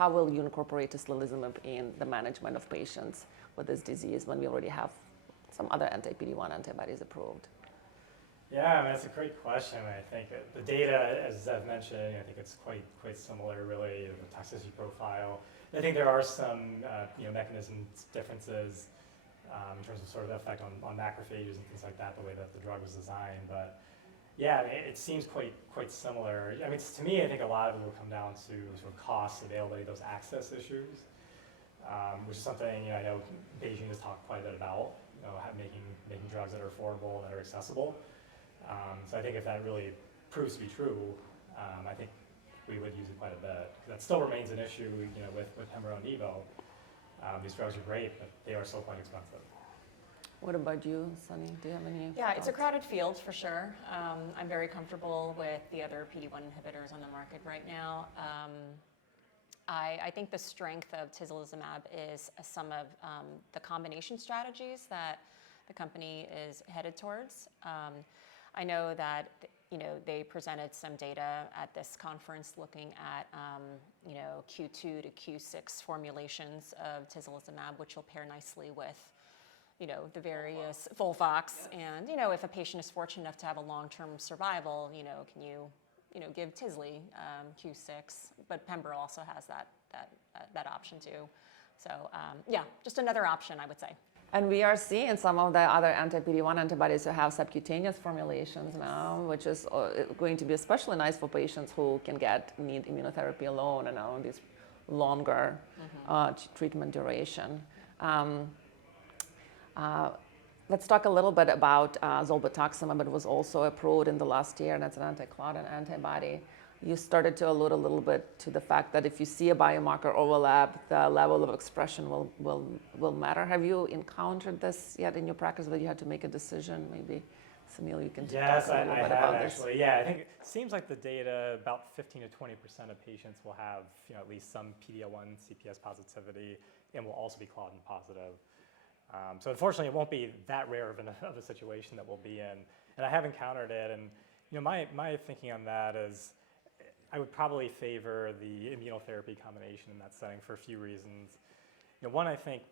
how will you incorporate Tislelizumab in the management of patients with this disease when we already have some other anti-PD-1 antibodies approved? Yeah, I mean, that's a great question. I think the data, as Zev mentioned, I think it's quite similar, really, the toxicity profile. I think there are some mechanism differences in terms of sort of effect on macrophages and things like that, the way that the drug was designed. But yeah, I mean, it seems quite similar. I mean, to me, I think a lot of it will come down to sort of cost, availability, those access issues, which is something I know Beijing has talked quite a bit about, making drugs that are affordable, that are accessible. So I think if that really proves to be true, I think we would use it quite a bit. That still remains an issue, with Pembro and Evo. These drugs are great, but they are still quite expensive. What about you, Sunnie? Do you have any Yeah, thoughts? it's a crowded field for sure. I'm very comfortable with the other PD-1 inhibitors on the market right now. I think the strength of Tislelizumab is some of the combination strategies that the company is headed towards. I know that they presented some data at this conference looking at Q2 to Q6 formulations of Tislelizumab, which will pair nicely with the various FOLFOX. And if a patient is fortunate enough to have a long-term survival, can you give Tisli Q6? But Pembro also has that option too. So yeah, just another option, I would say. And we are seeing some of the other anti-PD-1 antibodies who have subcutaneous formulations now, which is going to be especially nice for patients who need immunotherapy alone and on this longer treatment duration. Let's talk a little bit about Zolbetuximab. It was also approved in the last year, and it's an anti-Claudin antibody. You started to allude a little bit to the fact that if you see a biomarker overlap, the level of expression will matter. Have you encountered this yet in your practice that you had to make a decision? Maybe, Suneel, you can talk a little bit about this. Actually. Yeah, I think it seems like the data, about 15 to 20% of patients will have at least some PD-L1 CPS positivity and will also be Claudin positive. So unfortunately, it won't be that rare of a situation that we'll be in. And I have encountered it, and my thinking on that is, I would probably favor the immunotherapy combination in that setting for a few reasons. One, I think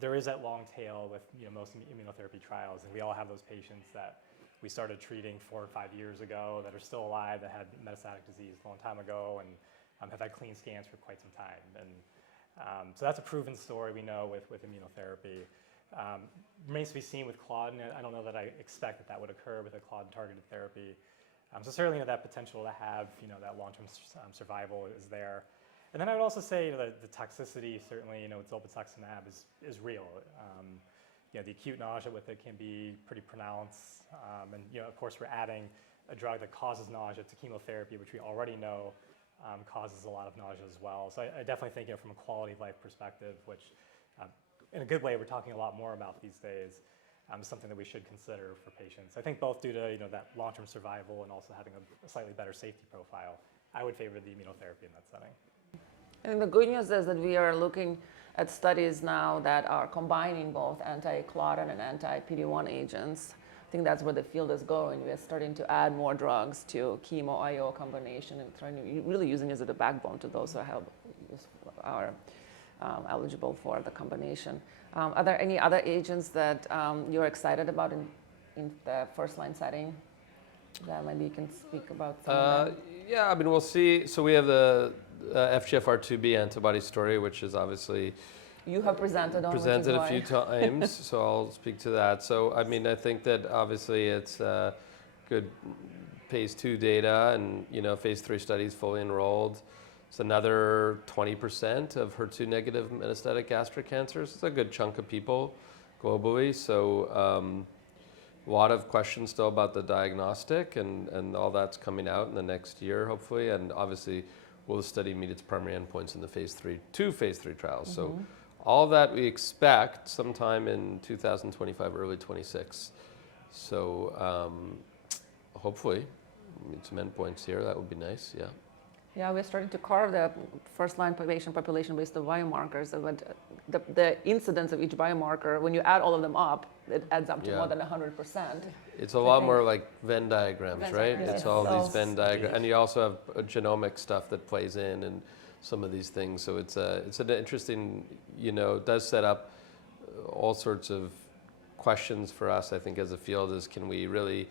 there is that long tail with most immunotherapy trials, and we all have those patients that we started treating 4 or 5 years ago that are still alive, that had metastatic disease a long time ago, and have had clean scans for quite some time. And so that's a proven story we know with immunotherapy. Remains to be seen with Claudin. I don't know that I expect that would occur with a Claudin-targeted therapy. So certainly that potential to have that long-term survival is there. And then I would also say the toxicity certainly with Zolbetuximab is real. The acute nausea with it can be pretty pronounced. And of course we're adding a drug that causes nausea to chemotherapy, which we already know causes a lot of nausea as well. So I definitely think from a quality of life perspective, which in a good way we're talking a lot more about these days, something that we should consider for patients. I think both due to that long-term survival and also having a slightly better safety profile, I would favor the immunotherapy in that setting. And the good news is that we are looking at studies now that are combining both anti-Claudin and anti-PD-1 agents. I think that's where the field is going. We are starting to add more drugs to chemo-IO combination and really using it as a backbone to those who are eligible for the combination. Are there any other agents that you're excited about in the first-line setting? That maybe you can speak about some of them. Yeah, I mean, we'll see. So we have the FGFR2b antibody story, which is obviously you have presented a few times, so I'll speak to that. So I mean, I think that obviously it's good phase 2 data, and phase 3 studies fully enrolled. It's another 20% of HER2-negative metastatic gastric cancers. It's a good chunk of people globally. So a lot of questions still about the diagnostic, and all that's coming out in the next year, hopefully. And obviously, will the study meet its primary endpoints in the phase 3 trials? Mm-hmm. So all that we expect sometime in 2025, early 26. So hopefully, meet some endpoints here. That would be nice, yeah. Yeah, we're starting to carve the first-line patient population based on biomarkers. But the incidence of each biomarker, when you add all of them up, it adds up to more than 100%. It's a lot more like Venn diagrams, right? Yeah. It's all these Venn diagrams. And you also have genomic stuff that plays in, and some of these things. So it's an interesting, does set up all sorts of questions for us, I think, as a field, is can we really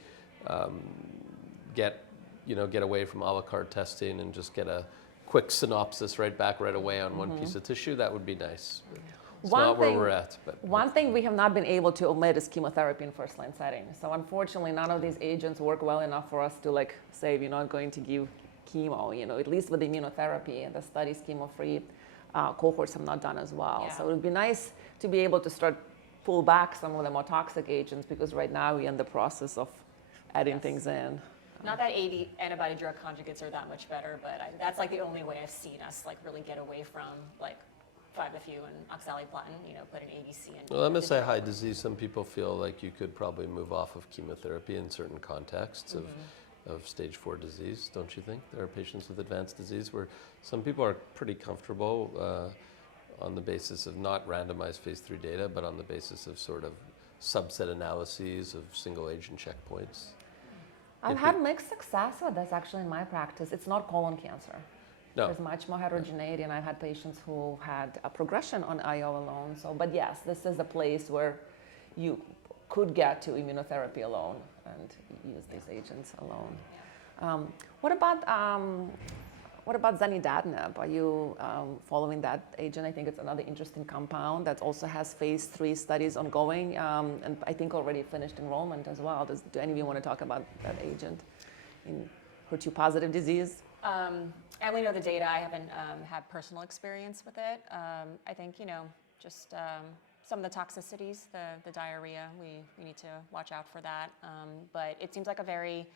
get away from a la carte testing and just get a quick synopsis right away on one piece of tissue? That would be nice. It's not where we're at. But one thing we have not been able to omit is chemotherapy in first-line setting. So unfortunately, none of these agents work well enough for us to say we're not going to give chemo. At least with immunotherapy, and the studies chemo-free cohorts have not done as well. Yeah. So it would be nice to be able to start pull back some of the more toxic agents, because right now we're in the process of adding things in. Not that antibody drug conjugates are that much better, but that's the only way I've seen us really get away from 5-FU and oxaliplatin, put an ADC in. Well, MSI high disease, some people feel like you could probably move off of chemotherapy in certain contexts of stage 4 disease, don't you think? There are patients with advanced disease where some people are pretty comfortable on the basis of not randomized phase 3 data, but on the basis of sort of subset analyses of single agent checkpoints. I've had mixed success with this actually in my practice. It's not colon cancer. No. There's much more heterogeneity, and I've had patients who had a progression on IO alone. But yes, this is a place where you could get to immunotherapy alone and use these agents alone. What about zanidatamab? Are you following that agent? I think it's another interesting compound that also has phase 3 studies ongoing, and I think already finished enrollment as well. Do any of you want to talk about that agent in HER2-positive disease? I only know the data. I haven't had personal experience with it. I think, just some of the toxicities, the diarrhea, we need to watch out for that. But it seems like a very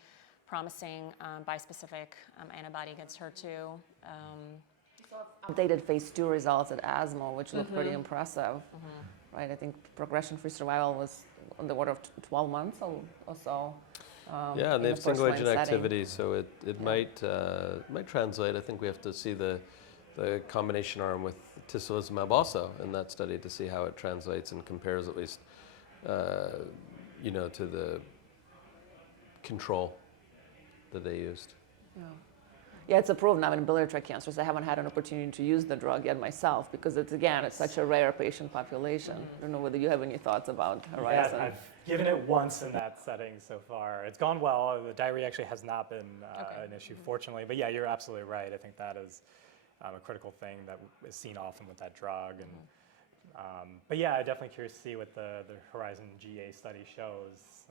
promising bispecific antibody against HER2. Updated phase 2 results at ESMO, which look pretty impressive, right? I think progression-free survival was on the order of 12 months or so. Yeah, and they have single agent activity, so it might translate. I think we have to see the combination arm with Tislelizumab also in that study to see how it translates and compares at least, to the control that they used. Yeah, it's approved now in biliary tract cancers. I haven't had an opportunity to use the drug yet myself because it's such a rare patient population. I don't know whether you have any thoughts about Horizon. Yeah, I've given it once in that setting so far. It's gone well. The diarrhea actually has not been an issue, fortunately. But yeah, you're absolutely right. I think that is a critical thing that is seen often with that drug. And but yeah, I'm definitely curious to see what the Horizon GA study shows.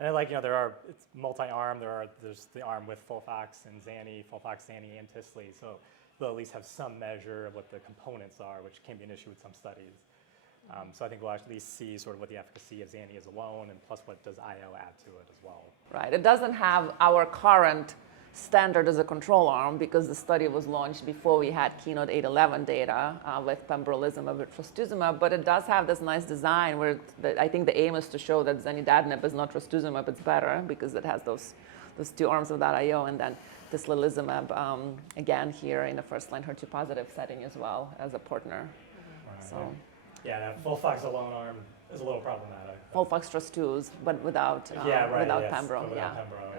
And it's multi-arm. There's the arm with FOLFOX and FOLFOX, Zani, and Tisli. So they'll at least have some measure of what the components are, which can be an issue with some studies. So I think we'll actually see sort of what the efficacy of Zani is alone, and plus what does IO add to it as well. Right. It doesn't have our current standard as a control arm because the study was launched before we had Keynote 811 data with pembrolizumab and trastuzumab, but it does have this nice design where I think the aim is to show that zanidatamab is not trastuzumab, it's better because it has those two arms of that IO, and then tislelizumab again here in the first-line HER2-positive setting as well as a partner. Right. So. Yeah, that FOLFOX alone arm is a little problematic. FOLFOX trastuz, but without Without pembro. Without Yeah. pembro,